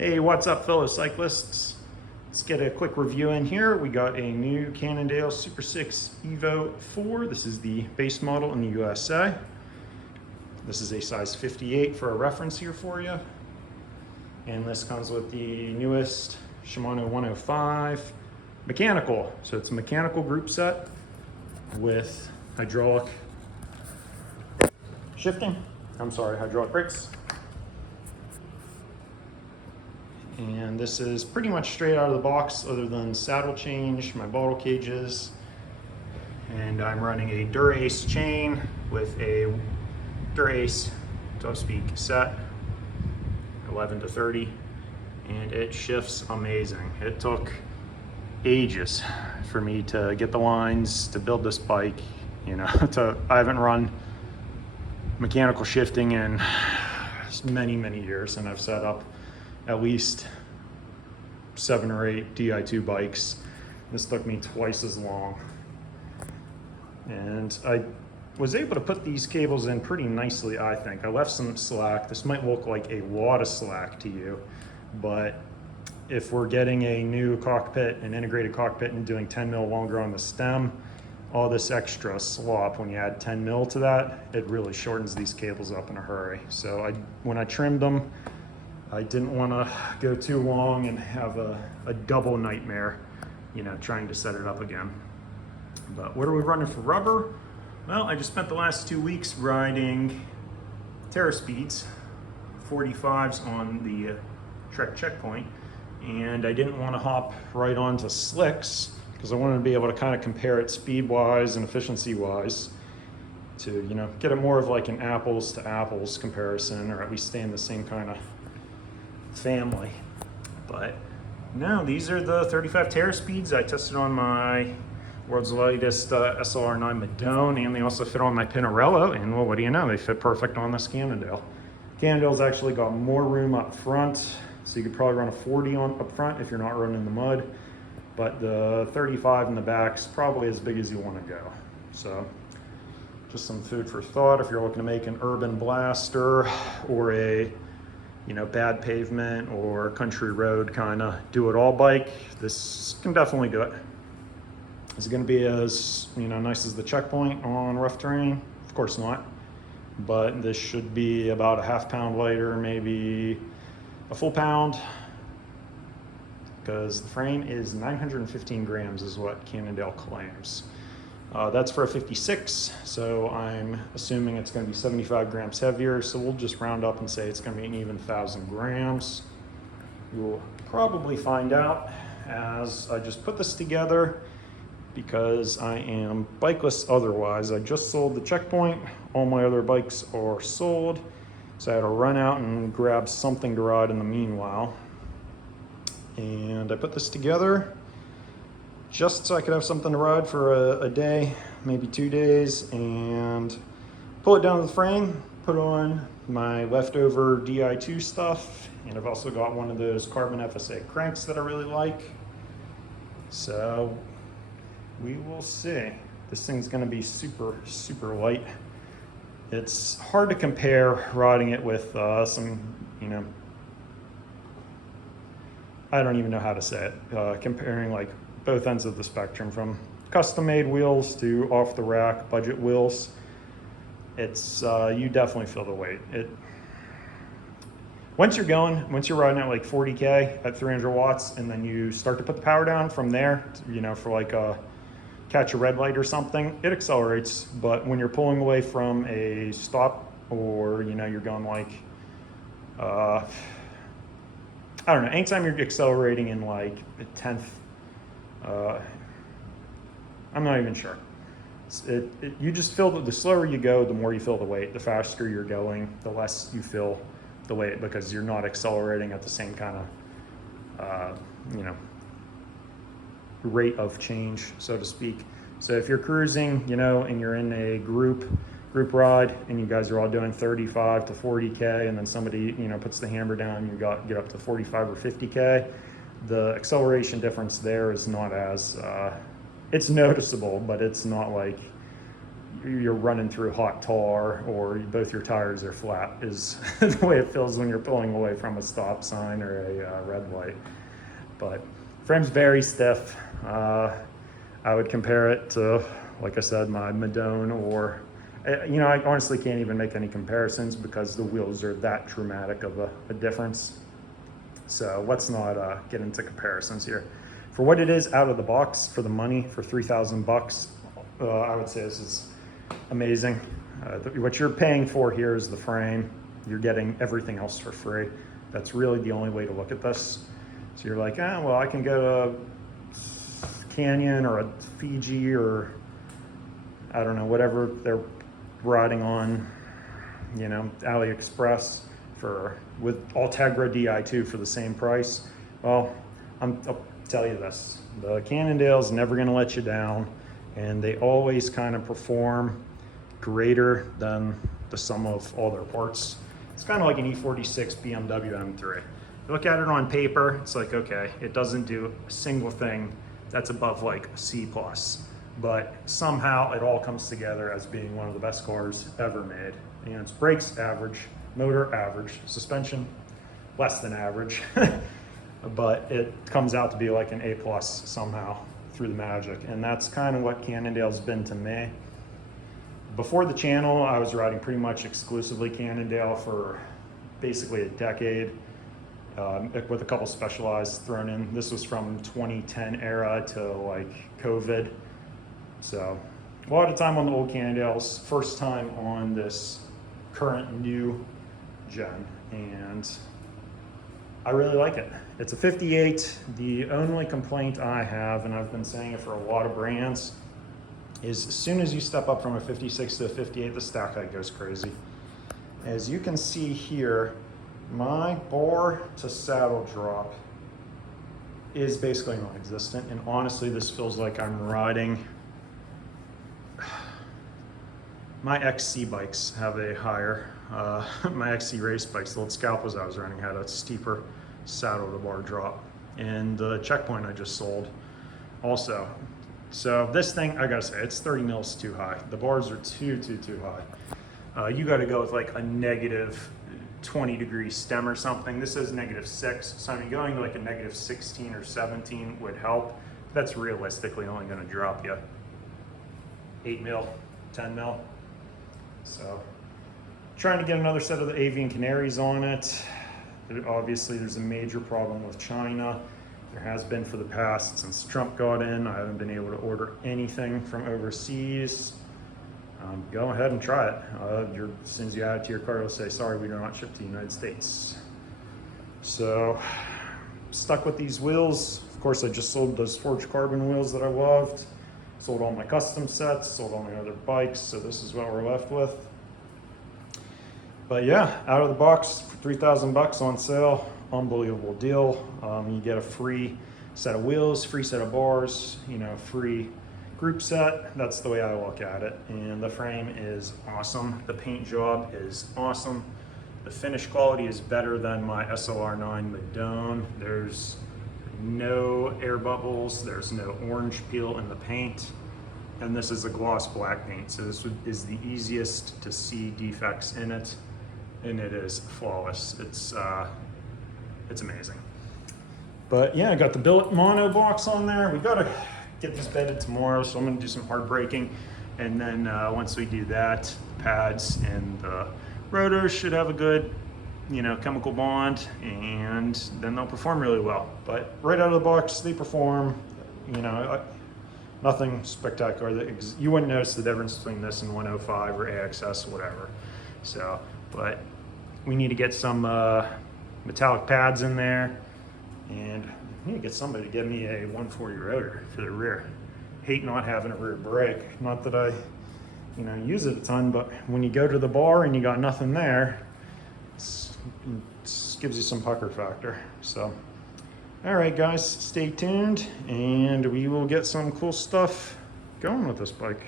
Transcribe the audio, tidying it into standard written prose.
Hey, what's up, fellow cyclists? Let's get a quick review in here. We got a new Cannondale SuperSix Evo 4. This is the base model in the USA. This is a size 58 for a reference here for you. And this comes with the newest Shimano 105 mechanical. So it's a mechanical group set with hydraulic hydraulic brakes. And this is pretty much straight out of the box other than saddle change, my bottle cages, and I'm running a Dura-Ace chain with a Dura-Ace, so to speak, set 11 to 30, and it shifts amazing. It took ages for me to get the lines to build this bike. I haven't run mechanical shifting in many years, and I've set up at least 7 or 8 Di2 bikes. This took me twice as long. And I was able to put these cables in pretty nicely, I think. I left some slack. This might look like a lot of slack to you, but if we're getting a new cockpit, an integrated cockpit, and doing 10 mil longer on the stem, all this extra slop, when you add 10 mil to that, it really shortens these cables up in a hurry. So when I trimmed them, I didn't want to go too long and have a double nightmare, trying to set it up again. But what are we running for rubber? Well, I just spent the last 2 weeks riding Terra Speeds 45s on the Trek checkpoint, and I didn't want to hop right onto slicks because I wanted to be able to kind of compare it speed-wise and efficiency-wise to, get it more of like an apples to apples comparison, or at least stay in the same kind of family. But no, these are the 35 Terra Speeds I tested on my world's lightest SLR9 Madone, and they also fit on my Pinarello, and well, what do you know, they fit perfect on this Cannondale. Cannondale's actually got more room up front, so you could probably run a 40 on up front if you're not running in the mud, but the 35 in the back's probably as big as you want to go. So just some food for thought if you're looking to make an urban blaster or a bad pavement or country road kind of do-it-all bike. This can definitely do it. Is it going to be as nice as the checkpoint on rough terrain? Of course not, but this should be about a half pound lighter, maybe a full pound, because the frame is 915 grams is what Cannondale claims. That's for a 56, so I'm assuming it's going to be 75 grams heavier, so we'll just round up and say it's going to be an even 1,000 grams. You'll probably find out as I just put this together, because I am bikeless otherwise. I just sold the checkpoint. All my other bikes are sold, so I had to run out and grab something to ride in the meanwhile. And I put this together just so I could have something to ride for a day, maybe 2 days, and pull it down to the frame, put on my leftover Di2 stuff, and I've also got one of those carbon FSA cranks that I really like. So we will see. This thing's gonna be super light. It's hard to compare riding it with some, I don't even know how to say it, comparing like both ends of the spectrum, from custom-made wheels to off-the-rack budget wheels. It's you definitely feel the weight. Once you're riding at like 40K at 300 watts, and then you start to put the power down from there, for like a catch a red light or something, it accelerates. But when you're pulling away from a stop, or you're going like I don't know, anytime you're accelerating in like a tenth, I'm not even sure. You just feel that the slower you go, the more you feel the weight. The faster you're going, the less you feel the weight, because you're not accelerating at the same kind of, rate of change, so to speak. So if you're cruising, and you're in a group ride, and you guys are all doing 35 to 40K, and then somebody, puts the hammer down, you get up to 45 or 50K, the acceleration difference there is not as, it's noticeable, but it's not like you're running through hot tar or both your tires are flat is the way it feels when you're pulling away from a stop sign or a red light. But frame's very stiff. I would compare it to, like I said, my Madone, or, you know, I honestly can't even make any comparisons because the wheels are that dramatic of a difference. So let's not get into comparisons here. For what it is out of the box, for the money, for 3,000 bucks, I would say this is amazing. What you're paying for here is the frame. You're getting everything else for free. That's really the only way to look at this. So you're like, well, I can go to Canyon or a Fiji or I don't know, whatever they're riding on, you know, AliExpress with Ultegra Di2 for the same price. Well, I'll tell you this, the Cannondale's never gonna let you down, and they always kind of perform greater than the sum of all their parts. It's kind of like an E46 BMW M3. You look at it on paper, it's like, okay, it doesn't do a single thing that's above like a C+, but somehow it all comes together as being one of the best cars ever made. You know, it's brakes average, motor average, suspension less than average, but it comes out to be like an A+ somehow through the magic. And that's kind of what Cannondale's been to me. Before the channel, I was riding pretty much exclusively Cannondale for basically a decade, with a couple Specialized thrown in. This was from 2010 era to like COVID. So a lot of time on the old Cannondales, first time on this current new gen, and I really like it. It's a 58. The only complaint I have, and I've been saying it for a lot of brands, is as soon as you step up from a 56 to a 58, the stack height goes crazy. As you can see here, my bar to saddle drop is basically non-existent, and honestly, this feels like I'm riding. My XC bikes have a higher, my XC race bikes, the old Scalpers I was running had a steeper saddle to bar drop. And the Checkpoint I just sold also. So this thing, I gotta say, it's 30 mils too high. The bars are too high. You gotta go with like a negative 20-degree stem or something. This is -6, so I mean going to like a -16 or 17 would help. That's realistically only gonna drop you 8 mil, 10 mil. So trying to get another set of the Avian Canaries on it. Obviously there's a major problem with China. There has been for the past, since Trump got in. I haven't been able to order anything from overseas. Go ahead and try it. As soon as you add it to your car, it'll say, sorry, we do not ship to the United States. So stuck with these wheels. Of course, I just sold those forged carbon wheels that I loved. Sold all my custom sets, sold all my other bikes, so this is what we're left with. But yeah, out of the box, for 3,000 bucks on sale, unbelievable deal. You get a free set of wheels, free set of bars, you know, free group set. That's the way I look at it. And the frame is awesome. The paint job is awesome. The finish quality is better than my SLR9 Madone. There's no air bubbles, there's no orange peel in the paint, and this is a gloss black paint, so this is the easiest to see defects in it, and it is flawless. It's amazing. But yeah, I got the billet mono box on there. We gotta get this bedded tomorrow, so I'm gonna do some hard braking, and then once we do that, the pads and the rotors should have a good, you know, chemical bond, and then they'll perform really well. But right out of the box, they perform, you know, nothing spectacular. You wouldn't notice the difference between this and 105 or AXS or whatever. So, but we need to get some metallic pads in there, and I need to get somebody to get me a 140 rotor for the rear. Hate not having a rear brake. Not that I, you know, use it a ton, but when you go to the bar and you got nothing there, it gives you some pucker factor. So, all right, guys, stay tuned, and we will get some cool stuff going with this bike.